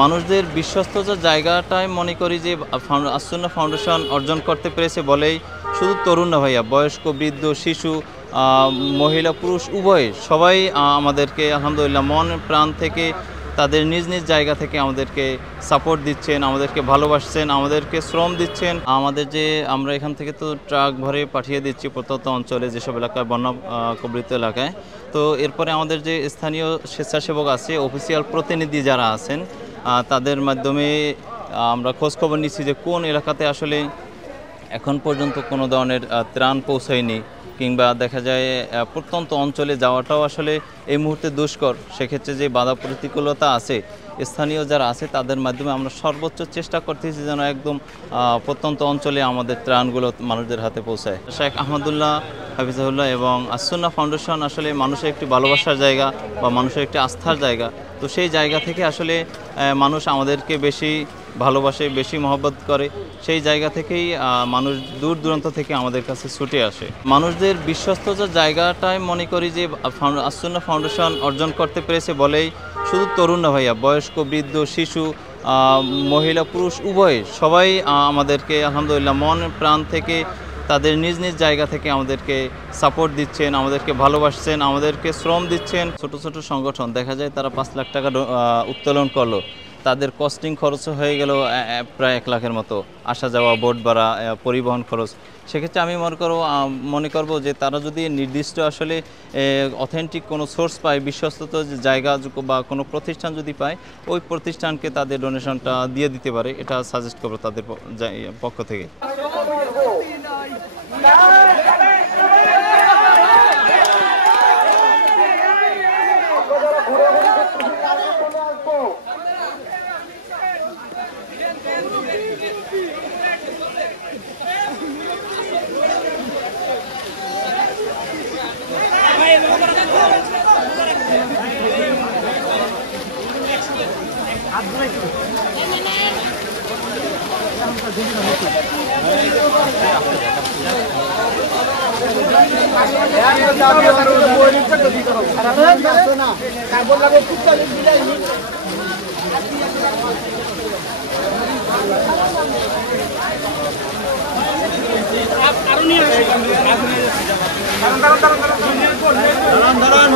মানুষদের বিশ্বস্ততার জায়গাটাই মনে করি যে আসসুন্নাহ ফাউন্ডেশন অর্জন করতে পেরেছে বলেই শুধু তরুণ না ভাইয়া, বয়স্ক, বৃদ্ধ, শিশু, মহিলা, পুরুষ উভয়ে সবাই আমাদেরকে আলহামদুলিল্লাহ মন প্রাণ থেকে তাদের নিজ নিজ জায়গা থেকে আমাদেরকে সাপোর্ট দিচ্ছেন, আমাদেরকে ভালোবাসছেন, আমাদেরকে শ্রম দিচ্ছেন। আমাদের যে আমরা এখান থেকে তো ট্রাক ভরে পাঠিয়ে দিচ্ছি প্রত্যন্ত অঞ্চলে, যেসব এলাকায় বন্যা কবলিত এলাকায়। তো এরপরে আমাদের যে স্থানীয় স্বেচ্ছাসেবক আছে, অফিসিয়াল প্রতিনিধি যারা আছেন, তাদের মাধ্যমে আমরা খোঁজখবর নিচ্ছি যে কোন এলাকাতে আসলে এখন পর্যন্ত কোনো ধরনের ত্রাণ পৌঁছায়নি, কিংবা দেখা যায় প্রত্যন্ত অঞ্চলে যাওয়াটাও আসলে এই মুহূর্তে দুষ্কর। সেক্ষেত্রে যে বাধা প্রতিকূলতা আছে, স্থানীয় যারা আছে তাদের মাধ্যমে আমরা সর্বোচ্চ চেষ্টা করতেছি যেন একদম প্রত্যন্ত অঞ্চলে আমাদের ত্রাণগুলো মানুষদের হাতে পৌঁছায়। শেখ আহমদুল্লাহ হাফিজাহুল্লাহ এবং আসসুন্নাহ ফাউন্ডেশন আসলে মানুষের একটি ভালোবাসার জায়গা বা মানুষের একটি আস্থার জায়গা। তো সেই জায়গা থেকে আসলে মানুষ আমাদেরকে বেশি ভালোবাসে, বেশি মহব্বত করে। সেই জায়গা থেকেই মানুষ দূর দূরান্ত থেকে আমাদের কাছে ছুটে আসে। মানুষদের বিশ্বস্ততার জায়গাটাই মনে করি যে আসসুন্নাহ ফাউন্ডেশন অর্জন করতে পেরেছে বলেই শুধু তরুণ না ভাইয়া, বয়স্ক, বৃদ্ধ, শিশু, মহিলা, পুরুষ উভয়ে সবাই আমাদেরকে আলহামদুলিল্লাহ মন প্রাণ থেকে তাদের নিজ নিজ জায়গা থেকে আমাদেরকে সাপোর্ট দিচ্ছেন, আমাদেরকে ভালোবাসছেন, আমাদেরকে শ্রম দিচ্ছেন। ছোট ছোট সংগঠন দেখা যায় তারা 5 লাখ টাকা উত্তোলন করলো, তাদের কস্টিং খরচ হয়ে গেল প্রায় 1 লাখের মতো, আসা যাওয়া, বোট ভাড়া, পরিবহন খরচ। সেক্ষেত্রে আমি মনে করব যে তারা যদি নির্দিষ্ট আসলে অথেন্টিক কোনো সোর্স পায়, বিশ্বস্ত জায়গা বা কোনো প্রতিষ্ঠান যদি পায়, ওই প্রতিষ্ঠানকে তাদের ডোনেশনটা দিয়ে দিতে পারে, এটা সাজেস্ট করবো তাদের পক্ষ থেকে। দাঁড়ান